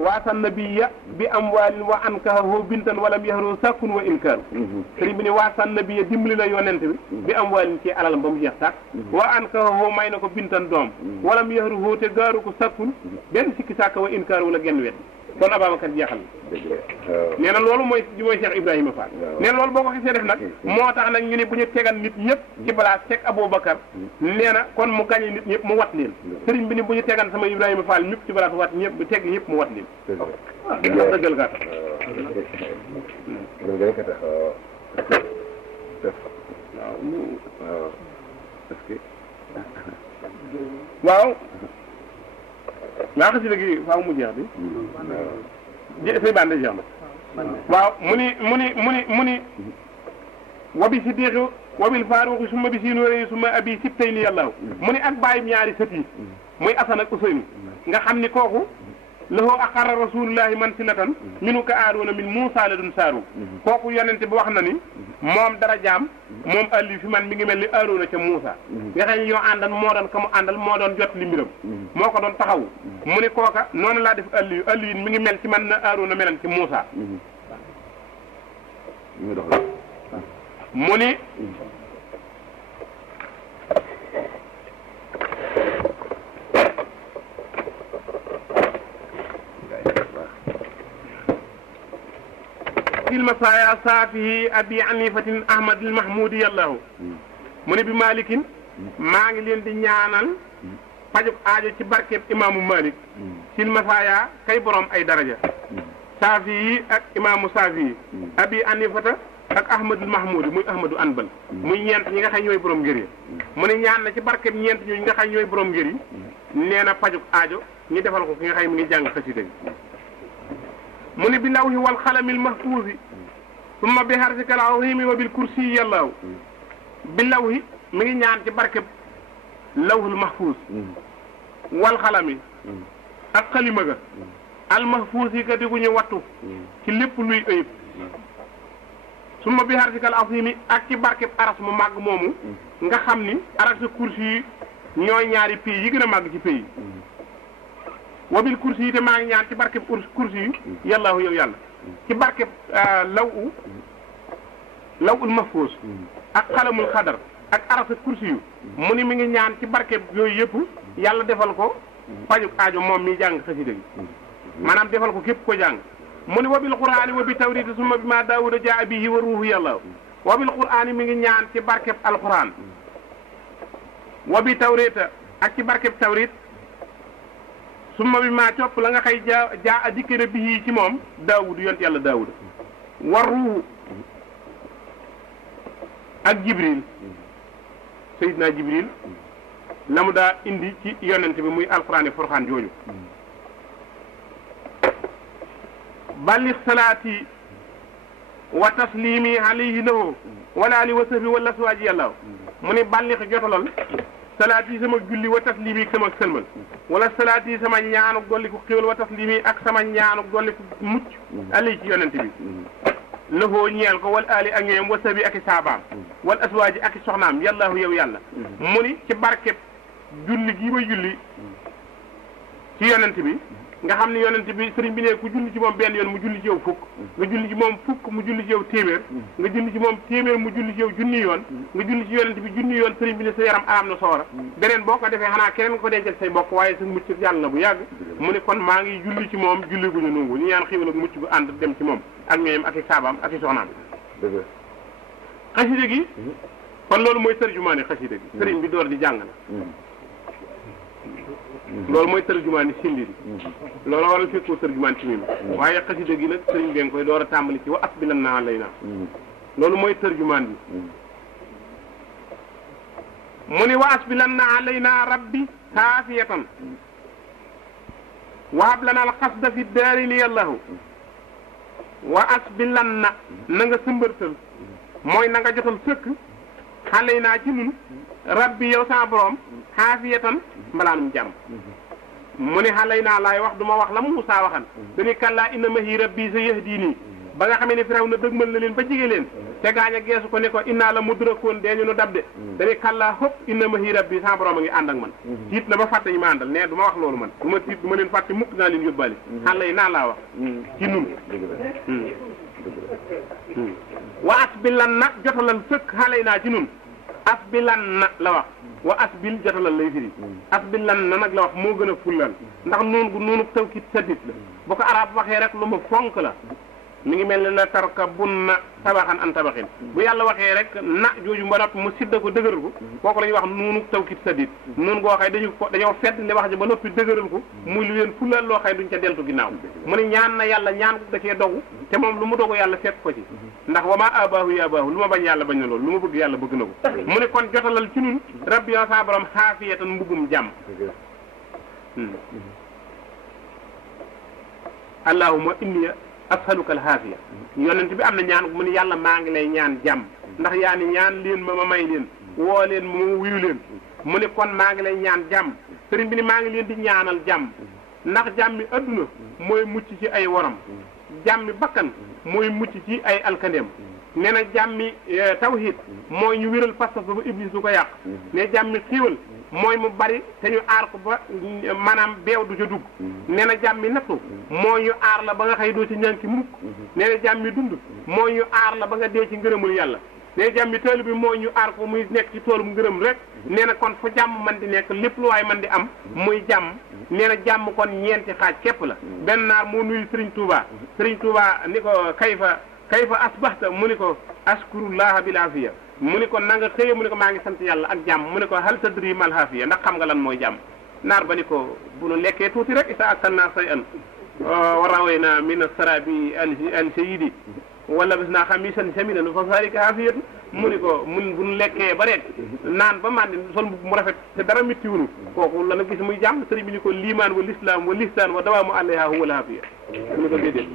waasan nabiyya bi amwaalin wa ankahahu bintan walam yahru sàkkun wa inkaaru sëriñ bi ni waasan nabiyya dimbali na yonent bi amwaalin ci alalam ba mu jeex sàkk wa ankahahu may na ko bintan doom walam yahru te gaaru ko sàkkun benn sikki sàkk wa inkaaru wala genn wet kon Ababacar jeexal nee na loolu mooy Cheikh Ibrahima Fall nee na loolu boo ko xisee def nag moo tax nag ñu ne bu ñu tegal nit ñëpp ci balaa teg Aboubacar nee na kon mu gañe nit ñëpp mu wat leen sëriñ bi ni bu ñu tegal sama Ibrahima Fall ñëpp ci balaa wat ñëpp bu teg ñëpp mu wat leen dëggal kat waaw xasida gi faaw mu jeex bi say bande jeex na waaw mu ni wa bi siddiqi wa bil faaruqi summa bi si nuurayni summa abi sibtayni yàllaahu mu ni ak bàyyim ñaari sët yi muy Asan ak Useynu nga xam ni kooku lahu aqarra rasulullahi mansilatan minu ka aaroona min Muusaa la dun saaru kooku yonente bi wax na ni moom dara jaam moom àlli fi man mi ngi mel ni aaroona ca Muusaa nga xam ne yoo àndan moo doon ka mu àndal moo doon jot li mbiram moo ko doon taxawu mu ni kooka noonu laa def àlli yin mi ngi mel ci man na aaroona melan ci Muusaa mu ni المسايا صافي أبي عنيفة أحمد المحمود يالله من بي مالك ماغي لين دي ñaanal pajuk aajo ci barkeb imaamu Malik sil masaya kay borom ay daraja saafi yi ak imaamu saafi yi abi anifata ak ahmadul mahmoud muy ahmadu anbal muy ñeent ñi nga xam ñooy borom ngër yi mu ne ñaan na ci barkeb ñeent ñooñu nga xam ñooy borom ngër yi nee na pajuk aajo ñu defal ko ki nga xam mi ngi jàng xasida gi mu ne bi lawhi wal xalamil mahfuuzi summa bi harfikal azimi wa bil kursi yàllaaw bi lawhi mi ngi ñaan ci barkeb lawhul mahfuuz wal xalami ak xalima ga al mahfuuz yi ka di gu ñu wattu ci lépp luy ëyib summa bi harfikal azimi ak ci barkeb aras mu màgg moomu nga xam ni aras ak kursi yi ñooy ñaari pays yi gën a màgg ci pays wabil kursi yi te maa ngi ñaan ci barkeb kursi yi yàllaahu yow yàlla ci barkeb lawul mahfuus ak xalamul xadar ak arasa kursi yu mu ni mi ngi ñaan ci barkeb yooyu yëpp yàlla defal ko pajuk aajo moom mi jàng xasida gi maanaam defal ko képp ko jàng mu ni wabil qur'aani wa bi tawriti summa bi ma daawuda jaa bihi wa ruuhu yàllaahu wabil qur'aani mi ngi ñaan ci barkeb alquran wa bi tawrita ak ci barkeb tawrit summa bi maa copp la nga xëy jaa a dikkëra bi ci moom daawud yont yàlla daawud war ruuhu ak jibril sayidna jibril la mu daa indi ci yonent bi muy alquraan furxaan jooju balligh salaati wa taslimi alayhi lahu wala ali wa sahbi wala suwaaji yàlla mu ne balligh jotalal salaati sama julli wa taslimi sama sëlmal wala salaati sama ñaanuk dolliku xéwal wa taslimi ak sama ñaanuk dolliku mucc alay ci yonent bi lahoo ñeel ko wal ali ak ñoom wa sabi ak i saabaam wal aswaaji ak i soxnaam yàllaahu yow yàlla mu ni ci barkeb julli gi ma julli ci yonent bi nga xam ne yonent bi sëriñ bi ne ku julli ci moom benn yoon mu julli ci yow fukk nga julli ci moom fukk mu julli ci yow téeméer nga julli ci moom téeméer mu julli ci yow junni yoon nga julli ci yonent bi junni yoon sëriñ bi ne sa yaram araam na sawara beneen boo ko defee xanaa keneen nga ko dencal say bokk waaye sa mucc yàlla na bu yàgg mu ne kon maa ngi julli ci moom julli gu ñu nungu ñu ñaan xiiwal ak mucc gu ànd dem ci moom ak ñooyam ak i saabaam ak i soxnaam xasida gi kon loolu mooy tërjumaani xasida gi sëriñ bi door di jàng na loolu mooy tërjumaani sindi bi loolu waral fekkoo tërjumaan ci mim waaye xasida gi nag sëriñ bi nga koy door a tàmbali ci wa as bi lan naa lay naa loolu mooy tërjumaan bi mu ni wa as bi lan naa lay naa rabbi xaafiyatan wahab lana al xasda fi daarini yàllahu wa as bi lan na nga sëmbërtal mooy na nga jotal sëkk xale yi naa ci nun rabbi yow sama borom xaafiyatan mbalaanum jàmm mu ne xale yi naa laay wax du ma wax la Muusaa waxan dañu kallaa inna mahi rabbi sa yahdini ba nga xamee ne Firawna dëgmal na leen ba jege leen te gaañ a geesu ko ne ko innaa la mudrakoon dee ñu nu dab de dañuy kàllaa hop inna ma hi rabbi sa borom a ngi ànd ak man tiit na ba fàtte ñu ma àndal ne du ma wax loolu man du ma tiit du ma leen fàtte mukk naa leen yóbbaale xale yi naa laa wax ci nun wa asbilan na jotalal sëkk xale yi naa ci nun asbilan na la wax wa asbil jotalal lay firi asbilan na nag la wax moo gën a fullal ndax noonu gu noonu tawkit sadit la bu ko arab waxee rek lu ma fonk la mi ngi mel ne la tarkabunna tabaxan an tabaxin bu yàlla waxee rek na jooju mbanot mu sidda ko dëgëral ko kooku la ñuy wax noonu tawkit sadit noonu goo xëy dañoo fedd li wax ji ba noppi dëgëral ko muy lu leen fullal loo xëy duñ ca deltu ginnaaw mu ne ñaan na yàlla ñaan da cee dogu te moom lu mu dogu yàlla fekk ko ci ndax wa ma abaahu ya abaahu lu ma bañ yàlla bañ na loolu lu ma bëgg yàlla bëgg na ko mu ne kon jotalal ci nun rabbi yo sa borom xaafiyatan mbugum jàmm allahumma inni as'aluka al-haafiya yonent bi am na ñaan mu ne yàlla maa ngi lay ñaan jàmm ndax yaa ni ñaan leen ma may leen woo leen ma wuyu leen mu ne kon maa ngi lay ñaan jàmm sëriñ bi ni maa ngi leen di ñaanal jàmm ndax jàmmi adduna mooy mucc ci ay waram jàmmi bakkan mooy mucc ci ay alkandeem nee na jàmmi tawhid mooy ñu wéral pas-pas ba iblis du ko yàq ne jàmmi xiiwal mooy mu bari te ñu aar ko ba maanaam beew du ca dugg nee na jàmmi nattu mooy ñu aar la ba nga xëy doo ci ñànki mukk nee na jàmmi dund mooy ñu aar la ba nga dee ci ngërëmul yàlla nee na jàmmi tool bi mooy ñu aar ko muy nekk ci toolum ngërëm rek nee na kon fu jàmm man di nekk lépp lu waay man di am muy jàmm nee na jàmm kon ñeenti xaaj képp la benn naar moo nuyu Serigne Touba Serigne Touba ni ko kayfa asbahta mu ni ko askurullaha bil afiya mu ni ko na nga xëye mu ni ko maa ngi sant yàlla ak jàmm mu ni ko hal tadri mal hafiya ndax xam nga lan mooy jàmm naar ba ni ko bu nu lekkee tuuti rek isa akalna say an wa rawayna min as-sarabi al sayyidi wala bis naa xamisan saminan fa zalika hafiyatu mu ni ko mun bu nu lekkee ba rek naan ba mandi sol mbubb mu rafet te dara métti wunu kooku la na gis muy jàmm sëriñ bi ni ko liimaan wa lislaam wa lihsaan wa dawaamu alayha huwa al hafiya mu ni ko déedéet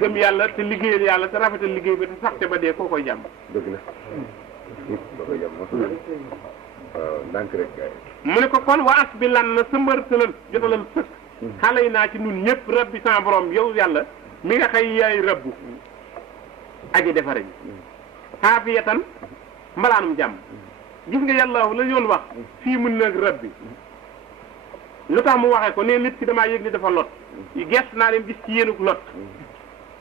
gëm yàlla te liggéeyal yàlla te rafetal liggéey bi te sax te ba dee koo koy jàmm dëgg la koy jàmm waaw ndànk rek mu ne ko kon wa as bi lan na sëmbartalal jotalal sëkk xale yi naa ci nun ñëpp rabbi sama borom yow yàlla mi nga xëy yaay rabbu aji defare ji xaafiyatan mbalaanum jàmm gis nga yàlla la yoon wax fii mun nag rabbi lu tax mu waxee ko ne nit ki damaa yëg ni dafa lot gest naa leen gis ci yéenuk lot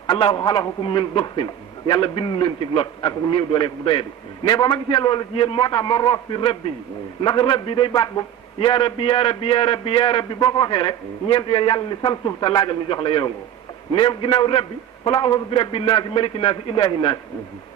allahu xalaxakum min duxfin yàlla bind leen ci lot ak néew doole ko doye bi ne ba ma gisee loolu ci yéen moo tax ma roof fi rabbi yi ndax rabbi day baat boobu yaa rabbi yaa rabbi yaa rabbi yaa rabbi boo ko waxee rek ñeent yoon yàlla ni sal suuf te laajal ñu jox la yowngoo ne ginnaaw rabbi fala a'uuzu bi rabbi naasi maliki naasi ilaahi naasi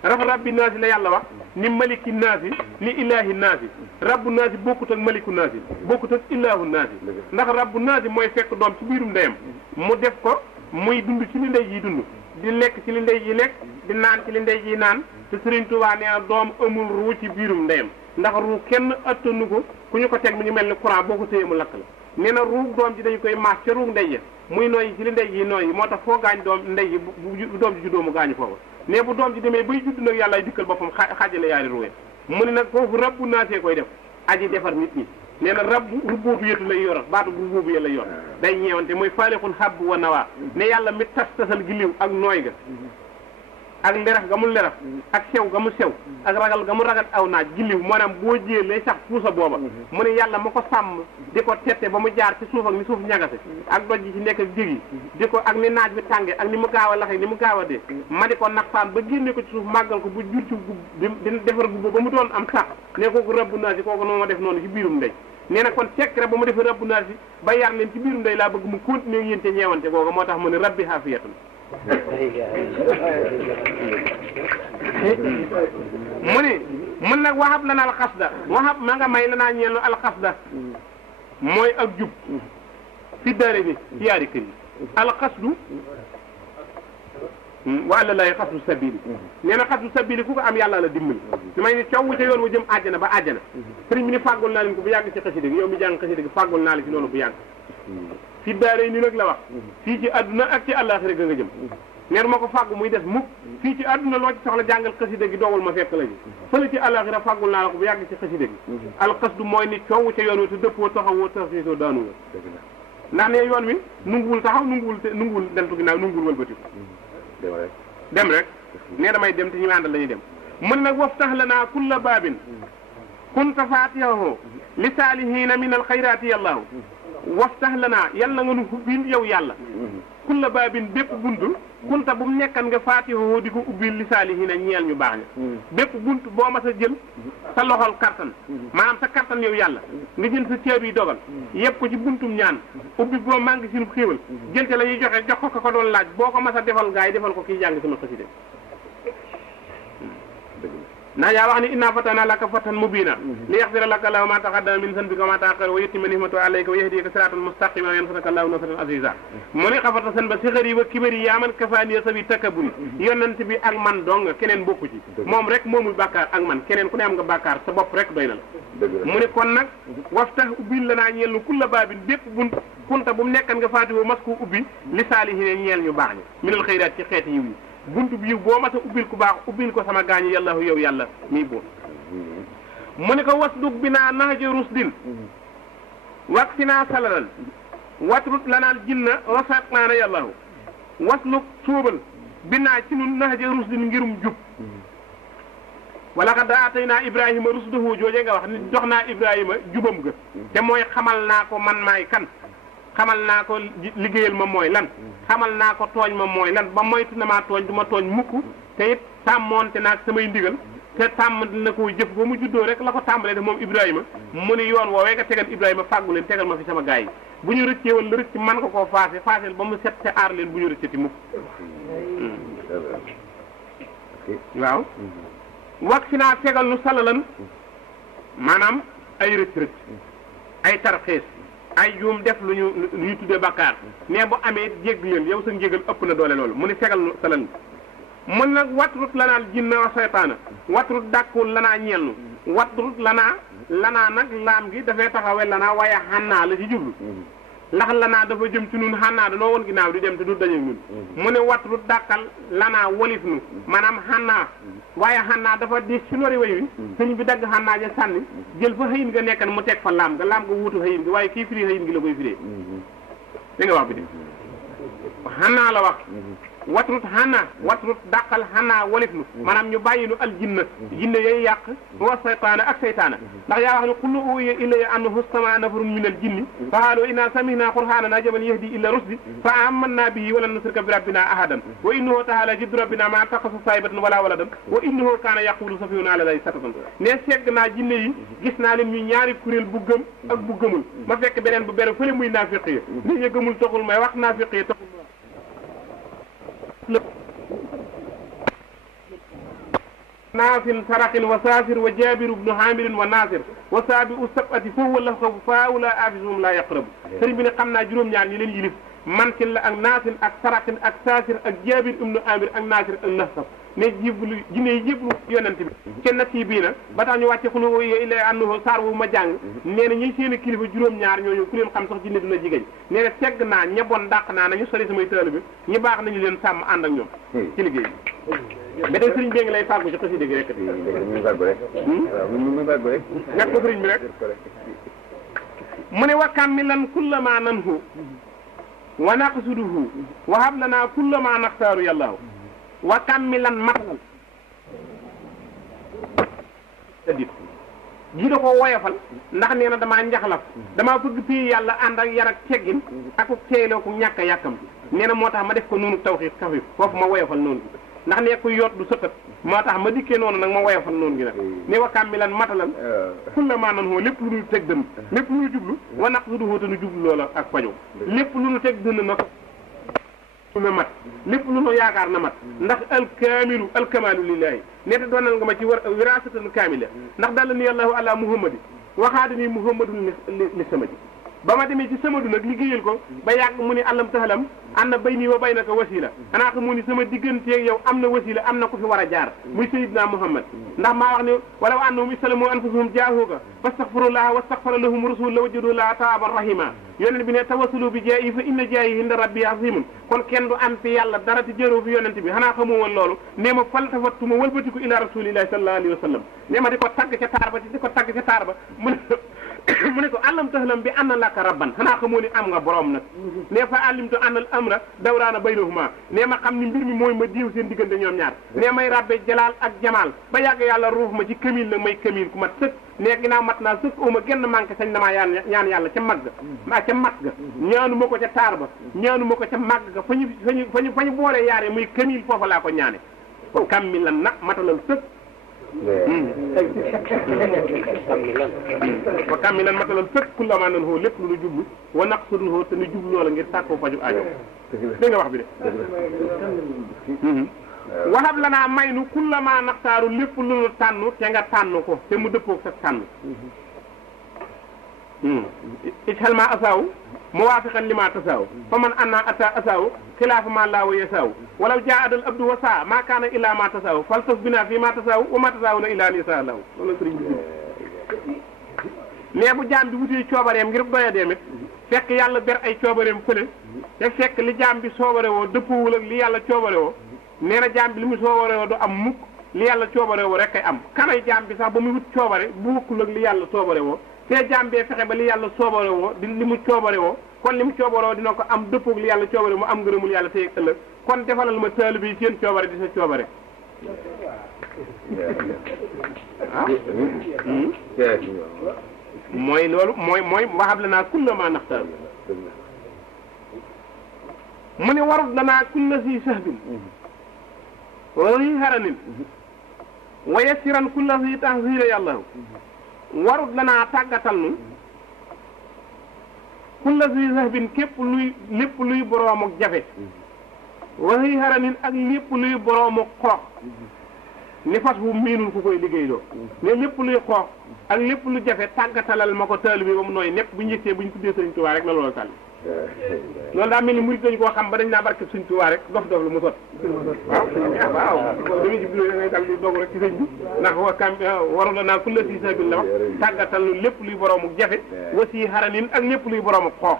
rafa rabbi naasi la yàlla wax ni maliki naasi ni ilaahi naasi rabbu naasi bokkut ak maliku naasi bokkut ak ilaahu naasi ndax rabbu naasi mooy fekk doom ci biirum ndeyam mu def ko muy dund ci li ndey ji dund di lekk ci li ndey ji lekk di naan ci li ndey ji naan te Serigne Touba nee na doom amul ruu ci biirum ndeyam ndax ruu kenn attanu ko ku ñu ko teg mi ngi mel ni courant boo ko téye mu lakk la nee na ruu doom ji dañu koy maas ca ruu ndey ya muy nooyi ci li ndey ji nooyi moo tax foo gaañ doom ndey ji bu doom ji juddoo mu gaañu foofu mais bu doom ji demee bay judd nag yàlla dikkal boppam xaajale yaari ruuye mu ne nag foofu rabbu naasee koy def aji defar nit ñi nee na rabbu rubuubu yetu lay yor baatu rubuubu ya lay yor day ñeewante mooy faalixul habb wa nawaa ne yàlla mi tasal giliw ak nooy ga ak leraf ga mu leraf ak sew ga mu sew ak ragal ga mu ragal aw naaj giliw maanaam boo jiyee lay sax puusa booba mu ne yàlla ma ko sàmm di ko tette ba mu jaar ci suuf ak ni suuf ñagase ak doj ji ci nekk ak jég yi di ko ak ni naaj bi tànge ak ni mu gaaw a laxe ni mu gaaw a dee ma di ko naxtaan ba génne ko ci suuf màggal ko bu jur ci gub di defar gub ba mu doon am sax ne kooku rabbu naa si kooku noonu ma def noonu ci biirum ndey nee na kon fekk rek ba mu defee rabbu naa si ba yar leen ci biirum ndey laa bëgg mu continuer yéen te ñeewante googu moo tax mu ne rabbi xaafiyatun mu ni mun nag waxab lana alxasda waxab ma nga may lanaa ñeelu alxasda mooy ak jub fi daare ni ci yaari kër yi alxasdu wa alla lay xasdu sabili nee na xasdu sabili ku ko am yàlla la dimbali su may ni coow ca yoon wa jëm àjjana ba àjjana sëriñ bi ni fàggul naa leen ko bu yàgg ci xasida gi yow mi jàng xasida gi fàggul naa la ci loolu bu yàgg fi daare ni nag la wax fii ci àdduna ak ci àllaaxira ga nga jëm neer ma ko fàggu muy des mukk fii ci àdduna loo ci soxla jàngal xasida gi doogul ma fekk la ji fële ci àllaaxira fàggul naa la ko bu yàgg ci xasida gi alxasdu mooy ni coow ca yoon wi te dëppoo taxawoo taxisoo daanu nga ndax ne yoon wi nunguwul taxaw nunguwul deltu ginnaaw nunguwul wëlbatiku dem rek ne damay dem te ñu àndal la ñuy dem mu ne nag waftax lanaa kulla baabin kunta faatihahu li saalihiina min alxayraati yàllaahu waftax lanaa yàlla nga nu ubbil yow yàlla kulla baabin bépp buntu kunta bu mu nekkan nga faatihahu di ko ubbil li saalihiina ñeel ñu baax ña bépp bunt boo mas a jël sa loxol kartan maanaam sa kartan yow yàlla nga jël sa ceeb yi dogal yëpp ko ci buntum ñaan ubbi boo manqué sinu xéewal jël te la ñuy joxe jox ko ko doon laaj boo ko mas a defal gaa yi defal ko kii jàng sama xasida ndax yaa wax ni inna fatana laka fatan mubina li yaxfira laka lahu ma taqaddama min zanbika wa ma ta'akhkhara wa yutimma ni'matahu alayka wa yahdiyaka siratan mustaqima wa yansuraka Allahu nasran aziza mu ne xafarta san ba sixari wa kibari yaa man kafaaniya sabi takaburi yonent bi ak man dong keneen bokku ci moom rek moomul bàkkaar ak man keneen ku ne am nga bàkkaar sa bopp rek doy na la mu ne kon nag waftax ubbil la naa ñeel nu kulla baabin bépp bunt kunta bu mu nekkan nga faatiwo masku ubbi li saalihiina ñeel ñu baax ñi minal xayraat ci xeeti yiw yi buntu bi boo mas a ubbil ku baax ubbil ko sama gaañi yàllahu yow yàlla mii buur mu ne ko wasdug bi naa nahja rusdin wak si naa salalan watrut lanaal jinna wasaqnaana yàllahu waslug sóobal bi naa ci nun nahja rusdin ngirum jub wala xad aataynaa ibrahima rusdahu jooje nga wax ni jox naa ibrahima jubam ga te mooy xamal naa ko man maay kan xamal naa ko liggéeyal ma mooy lan xamal naa ko tooñ ma mooy lan ba moytu na maa tooñ du ma tooñ mukk te it sàmmoonte naag samay ndigal te tàmm dina ko jëf ba mu juddoo rek la ko tàmbalee def moom Ibrahima mu ni yoon woowee nga tegal Ibrahima fàggu leen tegal ma fi sama gaay yi bu ñu rëccee wala rëcc man nga koo faaseel ba mu set te aar leen bu ñu rëccati mukk waaw wax si naa tegal nu salalan maanaam ay rëcc ay tarxiis ay juum def lu ñu tuddee bakkaar mais bu amee jégg leen yow sa njégal ëpp na doole loolu mu ne fegal nu salal mun nag watrut lanaal jinna wa seytaana watrut dàkkul lanaa ñelnu watrut lanaa nag laam gi dafay taxawee lanaa waaye xannaa la ci jublu ndax lanaa dafa jëm ci nun xannaa danoo woon ginnaaw di dem te du dañu nun mu ne watrut dàkkal lanaa wolif nu maanaam xannaa waaye xannaa dafa di si lori way wi sëñ bi dagg xannaa ja sànni jël fa xëyin nga nekkan mu teg fa laam nga wuutu xëyin gi waaye kii firi xëyin gi la koy firee li nga wax bi di xannaa la wax watrut xannaa watrut dàqal xannaa wolif nu maanaam ñu bàyyi nu al jinne yooyu yàq wa seytaana ak seytaana ndax yaa wax ne qul uhiya ilayya annahu istama'a nafarun min al jinni fa qaalu inna sami'na qur'aanan ajaban yahdi ila rusdi fa amanna bihi wa lan nushrika bi rabbina ahadan wa innahu ta'ala jaddu rabbina ma taxasa saahibatan wala waladan wa innahu kaana yaqulu safihuna ala llahi satatan ne segg naa jinne yi gis naa leen ñu ñaari kuréel bu gëm ak bu gëmul ma fekk beneen bu bere fële muy naafiq yi ne ñu gëmul taxul may wax naafiq yi taxul naafin saraxin wa saafir wa jaabiru bnu haamirin wa naasir wa saabi u sabati foofu wala xaw faawula afisum laa yaqrabu sëriñ bi ne xam naa juróom-ñaar ñi leen yilif mankin la ak naasin ak saraxin ak saasir ak jaabir ibnu amir ak naasir ak nasab ne jiblu jinne yi jiblu yonent bi ca natti bii na ba tax ñu wàcce xulu uhiya ilayya annahu saar wu ma jàng nee na ñi seen kilifa juróom-ñaar ñooñu ku leen xam sax jinne dina jigéen nee na segg naa ña bon dàq naa nañu sori samay taalu bi ñi baax nañu leen sàmm ànd ak ñoom ci liggéey bi ba tey sëriñ bi ngi lay fàggu ci xasida gi rek ñàkk ko sëriñ bi rek mu ne wa kammilan kullama nanhu wa naqsuduhu wa hab lana kullama naxtaaru yàllaahu wa kammilan matalal ji da ko woyofal ndax nee na damaa njaxlaf damaa bëgg pii yàlla ànd ak yar ak teggin ak teyloo ko ñàkk a yàkkam nee na moo tax ma def ko noonu tawxiif xafif foofu ma woyofal noonu gi ndax ne ko yoot du sëkkat moo tax ma dikkee noonu nag ma woyofal noonu gi nag ne wa kammilan matalal fulla maa nan hoo lépp lu nu teg dënn lépp lu nu jublu wa naq sudu hoo te nu jublu loola ak fajo lépp lu nu teg dënn na na mat lépp lu nu yaakaar na mat ndax alkaamilu alkamaalu lillahi nete doonal nga ma ci war wirasatan kaamila ndax dalla ni allahu ala muhammadi waxaada ni muhammadun li samadi ba ma demee ci samadu nag liggéeyal ko ba yàgg mu ni àllam taxalam am na bayni wa baynaka wasila anaa xam mu ni sama digganteeg yow am na wasila am na ku fi war a jaar muy sayidna muhammad ndax maa wax ne walaw annahum islamu anfusahum jaahuka fastaghfirullaha wastaghfara lahum rasul la wajadu llaha tawwaban rahima yonent bi ne tawassalu bi jaayi fa inna jaayi inda rabbi azimun kon kenn du am fi yàlla dara ti jëroo fi yonent bi xanaa xamoo woon loolu nee ma faltafattuma wëlbatiku ila rasulillahi sallallahu alayhi wa sallam nee ma di ko tagg ca taar ba di ko tagg ca taar ba mu ne mu ne ko àllam taxlam bi anna laka rabban xanaa xamoo ni am nga borom nag ne fa àllimtu annal amra dawraana baynahuma ne ma xam ni mbir mi mooy ma diw seen diggante ñoom ñaar ne may rabbe jalaal ak jamaal ba yàgg yàlla ruuf ma ci kamil nag may kamil ku mat sëkk ne ginnaaw mat naa sëkk uma genn manqué sañ damaa ñaan yàlla ca mag ga ca mat ga ñaanu ma ko ca taar ba ñaanu ma ko ca màgg ga fa ñu boolee yaare muy kamil foofa laa ko ñaane ko kammilan na matalal sëkk wa kammilan matalal sëkk kullamaa nan hoo lépp lu nu jublu wa naqsudun hoo te nu jublu loola ngir sàkkoo faju aajo dégg nga wax bi de waxab la naa may nu kullamaa naqtaaru lépp lu nu tànn te nga tànn ko te mu dëppoo sa tànn ijxal ma asaaw muwaafiqan lima tasaaw fa man anna ata asaaw xilaafa ma laa wa yasaaw walaw jaa adal abdu wa saa maa kaana illa ma tasaaw fal taf bina fii ma tasaaw wa ma tasaaw na illa li saa law loolu sëriñ bi mais bu jaam bi wutee coobareem ngir doya deemit fekk yàlla ber ay coobareem fële te fekk li jaam bi soobare woo dëppwul ak li yàlla coobare woo nee na jaam bi li mu soobare woo du am mukk li yàlla coobare woo rek kay am kanay jaam bi sax ba muy wut coobare bu wukkul ak li yàlla soobare woo te jaam bee fexe ba li yàlla soobare woo di li mu coobare woo kon li mu coobare woo dina ko am dëppoog li yàlla coobare mu am ngërëmul yàlla tey ëllëg kon defalal ma taalibe yi seen coobare di sa coobare mooy loolu mooy waxab la naa kulla ma naxtaar mu ne warut la naa kulla si sahbin wa zi haranin wa yassiran kulla si tahsira yàllahu warut la naa tàggatal nu kulla si sahbin képp lépp luy boroom ak jafe wa zi haranin ak lépp luy boroom ak xoox ni fas wu miinul ku koy liggéey doo ne lépp luy xoox ak lépp lu jafe tàggatalal ma ko taalibe ba mu nooy nepp bu njëkkee bu ñu tuddee Sëriñ Tuubaa rek la loolu tàll loolu daa mel ni murid dañu koo xam ba dañ naa barke Sëriñ Tuubaa rek dof lu mu sot waaw dañuy jiblo da ngay dal di doog rek ci sëñ bi ndax wa kam waru la naa kulla si sabil la wax tàggatal nu lépp luy boroomu jafe wasi haranin ak lépp luy boroomu xoox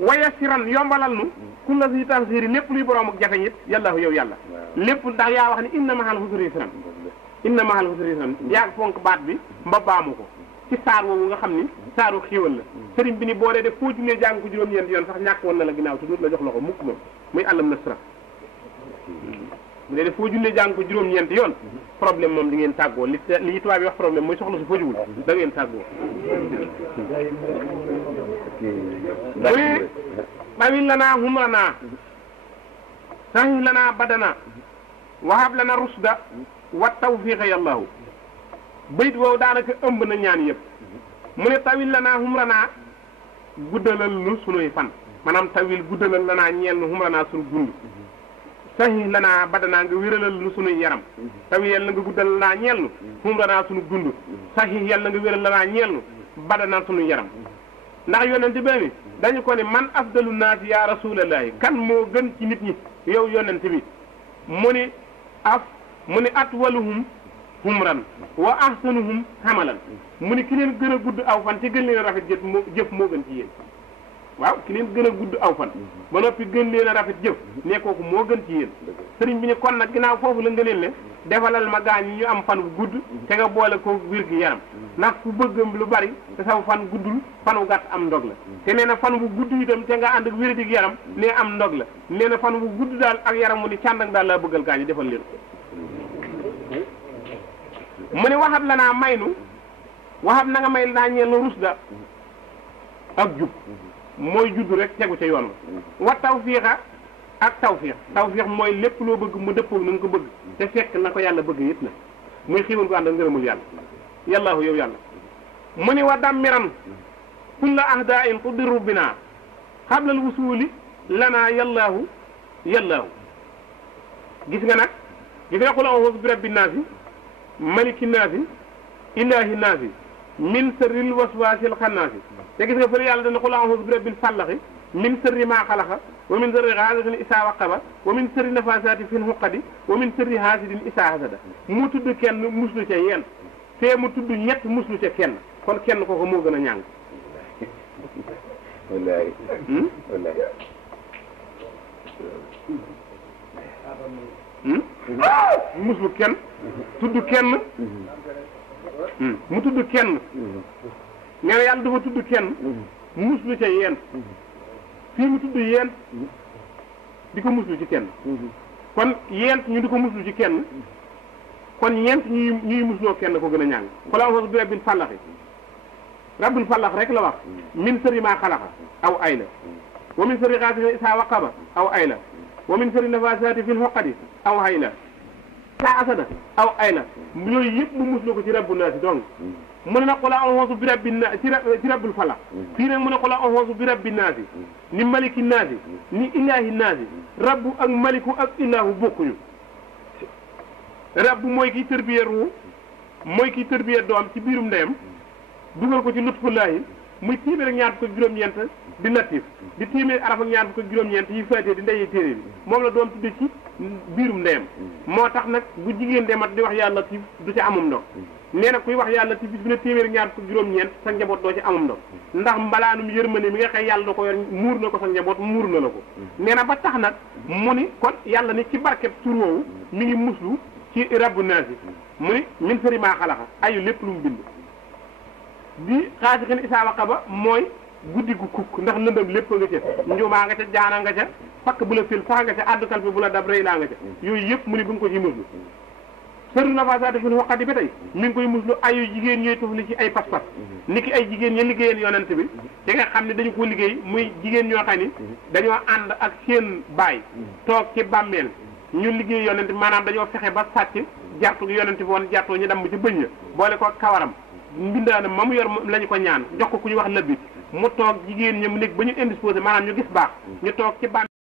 waya siran yombalal nu kulla si tafsiri lépp luy boroomu jafe ñit yàlla yow yàlla lépp ndax yaa wax ni inna mahal husri yusran inna mahal husri yusran yaa fonk baat bi mba baamu ko ci saar woowu nga xam ni saaru xiiwal la sëriñ bi ni boo dee def foo jullee jàng ko juróom-ñeenti yoon sax ñàkk woon na la ginnaaw te dootu la jox loxo mukk moom muy àllam nasra bu dee def foo jullee jàng ko juróom-ñeenti yoon problème moom di ngeen tàggoo li tubaab yi wax problème mooy soxla su fajuwul da ngeen tàggoo muy bawil lanaa humranaa sahih lanaa badanaa wahab lanaa rusda wa tawfiqa yallahu bayit woowu daanaka ëmb na ñaan yëpp mu ne tawil lanaa humranaa guddalal nu sunuy fan maanaam tawil guddalal lanaa ñeel nu humranaa sunu dund sahih lanaa badanaa nga wéralal nu sunuy yaram tawil yal na nga guddal lanaa ñeel nu humranaa sunu dund sahih yal na nga wéral lanaa ñeel nu badanaa sunu yaram ndax yonente bi ni dañu ko ne man afdalu naasi ya rasulallahi kan moo gën ci nit ñi yow yonente bi mu ni atwaluhum humran wa ahsanuhum hamalan mu ni ki leen gën a gudd aw fan te gën leen a rafet jëf moo gën ci yéen waaw ki leen gën a gudd aw fan ba noppi gën leen a rafet jëf ne kooku moo gën ci yéen sëriñ bi ne kon nag ginnaaw foofu la nga leen ne defalal ma gaañ ñu am fan bu gudd te nga boole ko wér gi yaram ndax ku bëgg lu bari te saw fan guddul fan wu gàtt am ndog la te nee na fan bu gudd itam te nga ànd ak wér gi yaram ne am ndog la nee na fan bu gudd daal ak yaram mu ni càndak daal laa bëggal gaañu defal leen mu ne waxab la naa may nu waxab na nga may naa ñeel nu rusda ak jub mooy judd rek tegu ca yoon wa tawfiixa ak tawfiix tawfiix mooy lépp loo bëgg mu dëppoo na nga ko bëgg te fekk na ko yàlla bëgg it na muy xiiwal ko ànd ak ngërëmul yàlla yàllaahu yow yàlla mu ni wa dammiran kulla ahdain tudirru bina xablal wusuuli lanaa yàllaahu gis nga nag gis nga qul a'uuzu bi rabbi naasi maliki naasi ilaahi naasi min sharril waswaasil xannaasi te gis nga fële yàlla dana qul a'uuzu bi rabbil fallaxi min sharri maa xalaqa wa min sharri gaasiqin isaa waqaba wa min sharri nafaasaati fil uqadi wa min sharri haasidin isaa hasada mu tudd kenn muslu ca yéen te mu tudd ñett muslu ca kenn kon kenn kooku moo gën a ñàng wallahi wallahi muslu kenn tudd kenn mu tudd kenn nee na yàlla dafa tudd kenn muslu ca yéen fii mu tudd yéen di ko muslu ci kenn kon yéen ñu di ko muslu ci kenn kon ñeent ñuy musloo kenn ko gën a ñàng xul a'uuzu bi rabbil falax rabbul falax rek la wax min sharri maa xalaqa aw ay la wa min sharri gaasiqin izaa waqaba aw ay la wa min sharri nafaasaati fil uqadi aw ay la saa asada aw ay la yooyu yëpp mu muslu ko ci rabbu naasi donc mu ne nag xul a'uuzu bi rabbin naas ci rabbul falax fii nag mu ne xul a'uuzu bi rabbin naasi ni maliki naasi ni ilaahi naasi rabbu ak maliku ak ilaahu bokkuñu rabbu mooy kiy tërbiye ruu mooy kiy tërbiye doom ci biirum ndeyam dugal ko ci lutfullaahi muy téeméer ak ñaar fukk ak juróom-ñeent di latif di téeméer araf ak ñaar fukk ak juróom-ñeent yi faatee di ndeyee téere bi moom la doom tudde ci biirum ndeyam moo tax nag bu jigéen demat di wax yaa latif du ci amum ndox nee na kuy wax yàlla latif bis bi ne téeméer ak ñaar fukk ak juróom-ñeent sa njaboot doo ci amum ndox ndax mbalaanum yërmande mi nga xëy yàlla da ko yor muur na ko sa njaboot muur na la ko nee na ba tax nag mu ni kon yàlla ni ci barkeb tur woowu mi ngi muslu ci rabbu naasi mu ni min sharri maa xalaqa ayu lépp lu mu bind di gaasiqin izaa waqaba mooy guddi gu kukk ndax lëndëm lépp nga ca njuumaa nga ca jaana nga ca fakk bu la fil sax nga ca addu kalpe bu la dab rëy laa nga ca yooyu yëpp mu ni bu nga ko ci muslu sharri nafaasaati fil uqadi ba tey mi ngi koy muslu ayu jigéen ñooy tufli ci ay pas-pas ni ki ay jigéen ña liggéeyal yonent bi ci nga xam ne dañu ko liggéey muy jigéen ñoo xam ni dañoo ànd ak seen baay toog ci bàmmeel ñu liggéey yonent bi maanaam dañoo fexe ba sàcc jartu yonent bi woon jartoo ñu dem ci bëñ boole ko kawaram mbindaanam ma mu yor lañu ko ñaan jox ko ku ñu wax lëbbit mu toog jigéen ñi mu nekk ba ñu indisposé maanaam ñu gis baax ñu toog ci bàmmeel